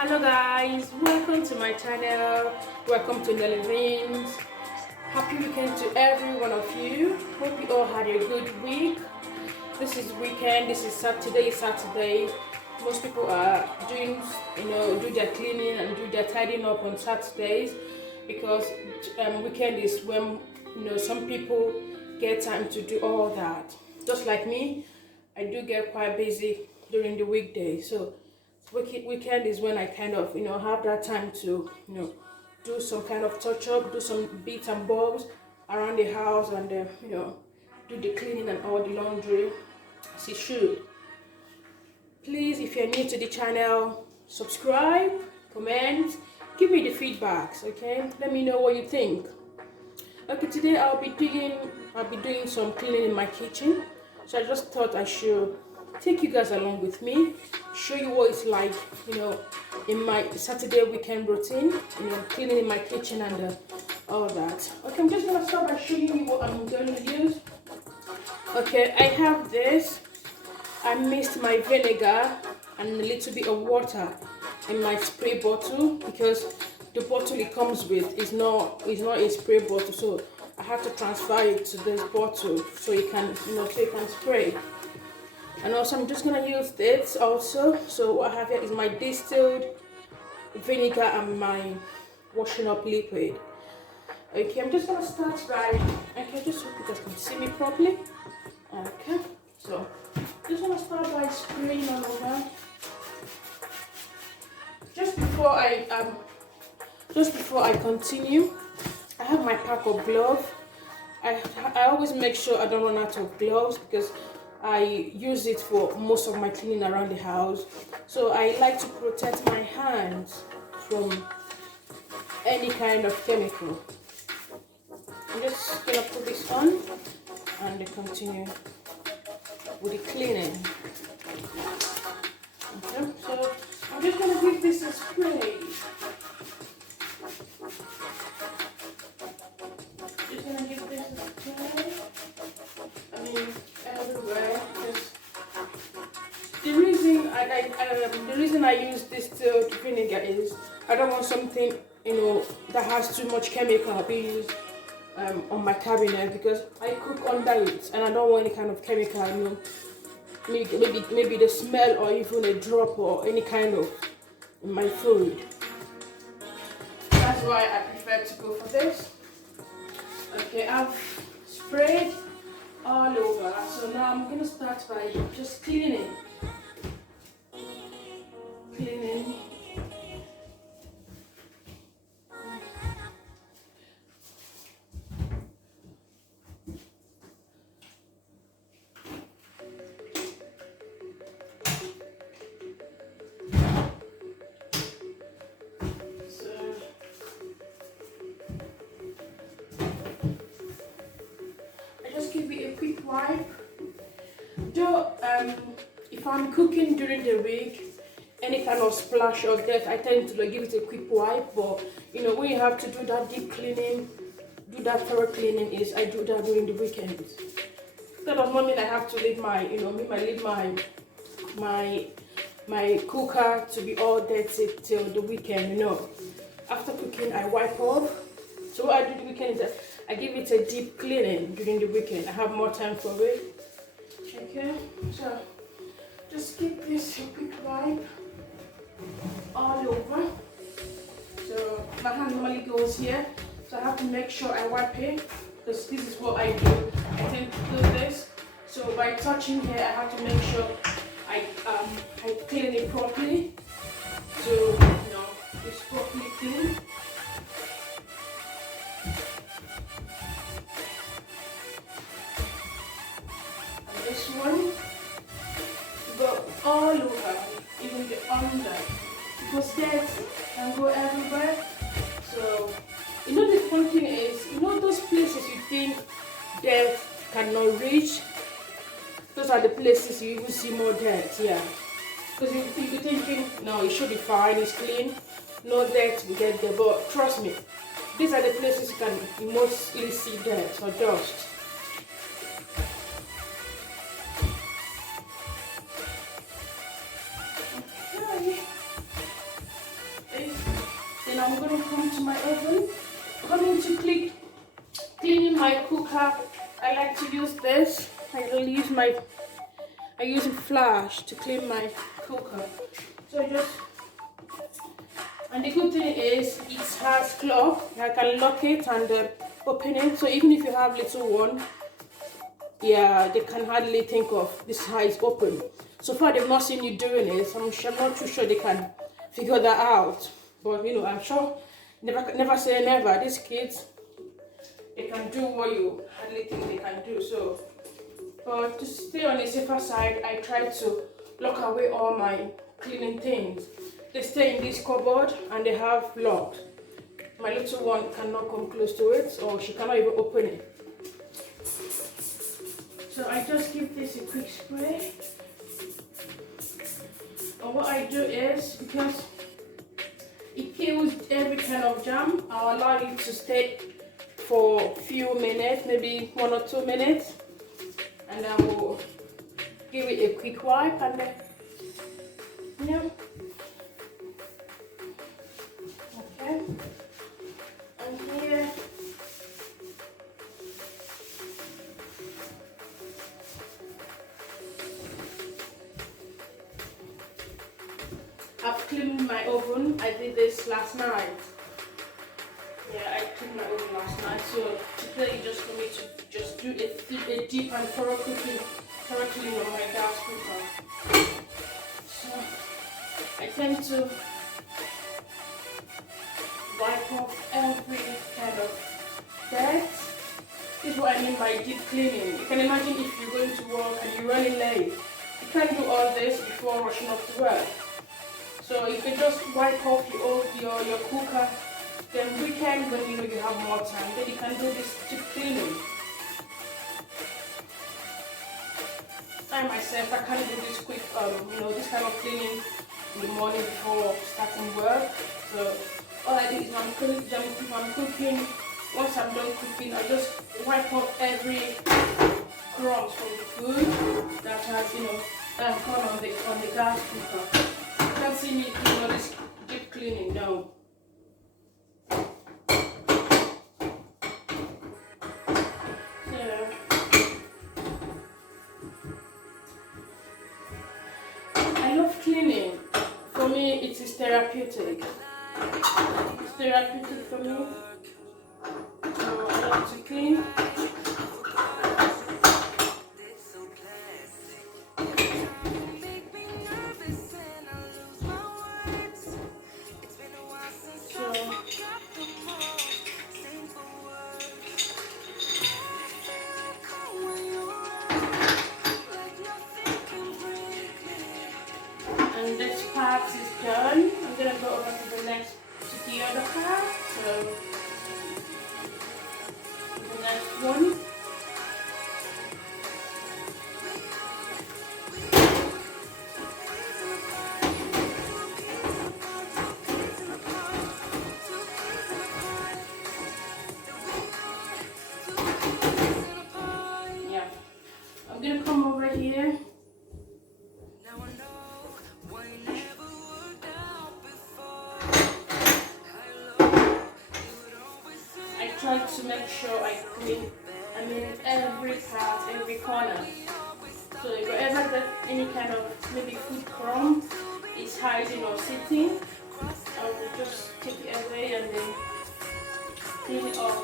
Hello guys, welcome to my channel. Welcome to Nelly Vins. Happy weekend to every one of you. Hope you all had a good week. This is weekend. This is Saturday. Most people are doing, do their cleaning and do their tidying up on Saturdays because weekend is when some people get time to do all that. Just like me, I do get quite busy during the weekdays. So weekend is when I kind of have that time to do some kind of touch up, do some bits and bobs around the house, and do the cleaning and all the laundry as you should. Please, if you're new to the channel, subscribe, comment, give me the feedbacks. Okay, let me know what you think. Okay, today I'll be doing some cleaning in my kitchen. So I just thought I should take you guys along with me, show you what it's like, in my Saturday weekend routine, cleaning in my kitchen and all that. Okay, I'm just gonna start by showing you what I'm going to use. Okay, I have this. I mixed my vinegar and a little bit of water in my spray bottle because the bottle it comes with is not a spray bottle, so I have to transfer it to this bottle so you can spray. And also I'm just gonna use this also. So what I have here is my distilled vinegar and my washing up liquid. Okay, I'm just gonna start by, just hope you guys can see me properly. Okay, so just gonna start by spraying all over. Just before I continue, I have my pack of gloves. I always make sure I don't run out of gloves because I use it for most of my cleaning around the house. So I like to protect my hands from any kind of chemical. I'm just gonna put this on and continue with the cleaning. Okay, so I'm just gonna give this a spray. Just gonna give this a spray. I mean, everywhere. Because the reason I use distilled vinegar is I don't want something that has too much chemical being used on my cabinet because I cook under it and I don't want any kind of chemical. Maybe the smell or even a drop or any kind of in my food. That's why I prefer to go for this. Okay, I've sprayed all over. So now I'm gonna start by just cleaning. So I just give it a quick wipe. Though if I'm cooking during the week, any kind of splash of dirt, I tend to give it a quick wipe. But when you have to do that deep cleaning, do that thorough cleaning, is I do that during the weekends. That does not mean I have to leave my cooker to be all dirty till the weekend. After cooking, I wipe off. So what I do the weekend is that I give it a deep cleaning during the weekend. I have more time for it. Okay, so just give this a quick wipe all over. So my hand normally goes here, so I have to make sure I wipe it because this is what I do. I tend to do this. So by touching here, I have to make sure I clean it properly. So it's properly clean. This one go all over, even the under, because dirt can go everywhere. So the fun thing is, those places you think dirt cannot reach, those are the places you even see more dirt. Yeah, because you're thinking, no, it should be fine, it's clean, no dirt will get there. But trust me, these are the places you mostly see dirt or dust. I'm going to come to my oven. Coming to cleaning my cooker, I like to use this. I use a flash to clean my cooker. So and the good thing is it has cloth. I can lock it and open it. So even if you have little one, yeah, they can hardly think of this how it's open. So far they've not seen you doing it. So I'm not too sure they can figure that out. But you know, I'm sure never say never. These kids, they can do what you hardly think they can do. So, but to stay on the safer side, I try to lock away all my cleaning things. They stay in this cupboard and they have locked. My little one cannot come close to it, or she cannot even open it. So I just give this a quick spray. And what I do is, because it kills every kind of germ, I'll allow it to stay for a few minutes, maybe 1 or 2 minutes, and then we'll give it a quick wipe and then, yeah. Okay. And here, I've cleaned my oven. I did this last night. Yeah, I cleaned my oven last night. So today is just for me to just do a deep and thorough cooking, thorough cleaning on my gas cooker. So I tend to wipe off every kind of dirt. This is what I mean by deep cleaning. You can imagine if you're going to work and you're running late. You can't do all this before rushing off to work. So if you just wipe off your cooker, then weekend when you know you have more time, then you can do this deep cleaning. I myself, I can't do this quick, this kind of cleaning in the morning before starting work. So all I do is if I'm cooking, once I'm done cooking, I just wipe off every crumbs from the food that has, that gone on the gas cooker. You can see me doing all this deep cleaning now. I love cleaning. For me, it is therapeutic. It's therapeutic for me. So I like to clean. And this part is done. I'm gonna go over to the other part. So the next one. Yeah, I'm gonna come over here. Try to make sure I clean, every part, every corner. So if you ever get any kind of maybe food crumb is hiding or sitting, I will just take it away and then clean it off.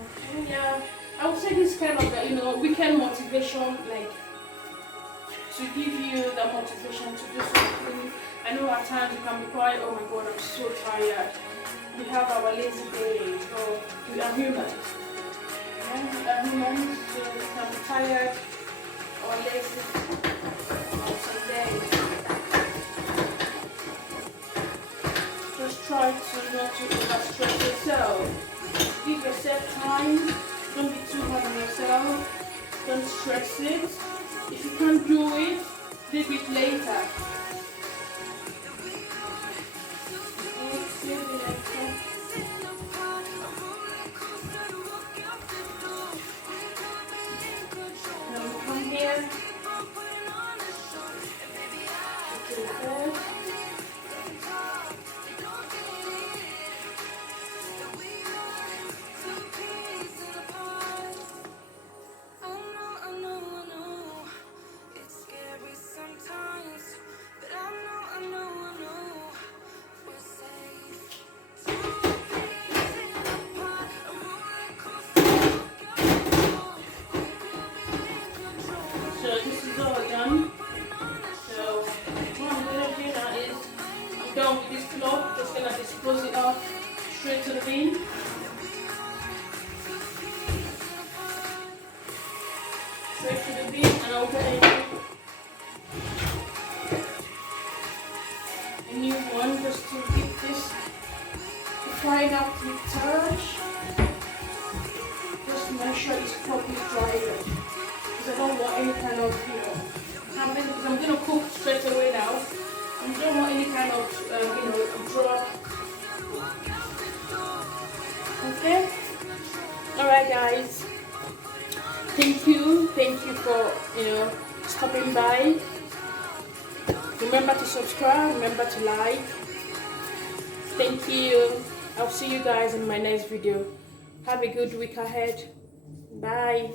Okay, yeah, I would say this kind of weekend motivation, like, to give you the motivation to do something. I know at times you can be quite, oh my god, I'm so tired. We have our lazy days, or we are humans. Yeah, we are humans, so we can be tired or lazy on some days. Just try to not to overstress yourself. Give yourself time. Don't be too hard on yourself. Don't stress it. If you can't do it, leave it later. Now come here. straight to the bin and open a new one just to keep this drying out with touch. Just make sure it's properly dried up because I don't want any kind of, because I'm going to cook straight away now. I don't want any kind of, drop. Okay? Alright guys. Thank you for, stopping by. Remember to subscribe, remember to like. Thank you. I'll see you guys in my next video. Have a good week ahead. Bye.